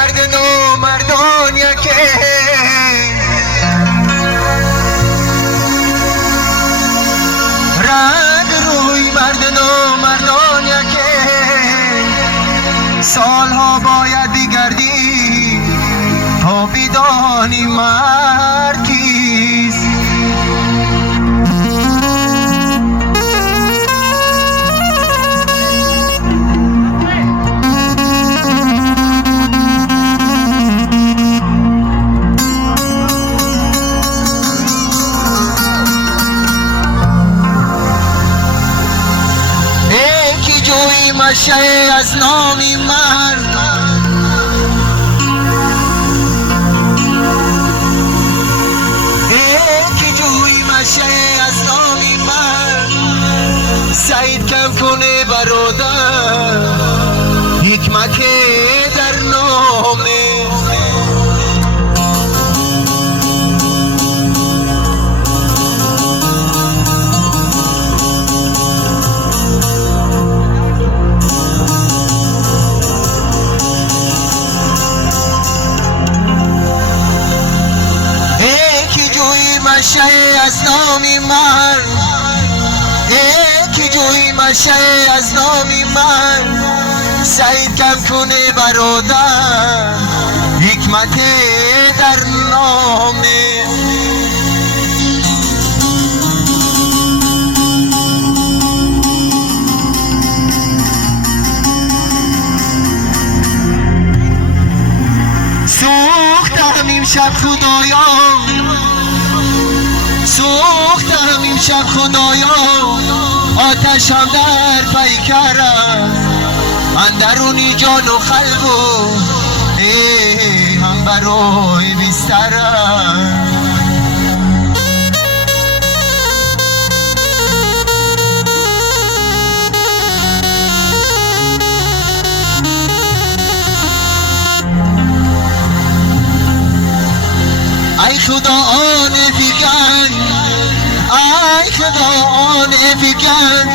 مرد نو مردان یکه رد روی مرد نو مردان یکه سالها باید بگردی تا بدانی مرد کیست. یکی جوی مشه از نامی مرد از نامی من سعید کم کنه برادر حکمت در نامه. مشه از نامی من یکی جوی مشه از نامی من سعید کم کنه برادر حکمت در نامه. سوختم این شب خدایا سوختم این شب خدایا آتشم در پیکرم اندرونی جان و قلب و هم برای بسترم. ای خدا آن فکن ای خدا آن فکن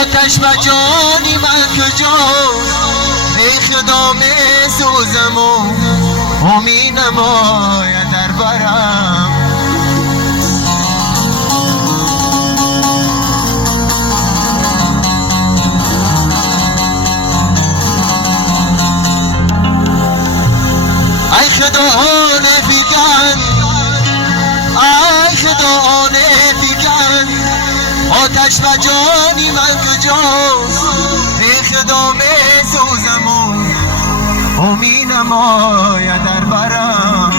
آتش و جانی من کجاست. ای خدا می سوزم و می نماید در برم. ای خدا آن فکن ای خدا آن فکن آتش و جانی من کجاست. ای خدا می سوزم و می نماید در برم.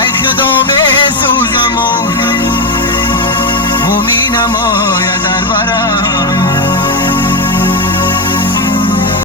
ای خدا می سوزم و می نماید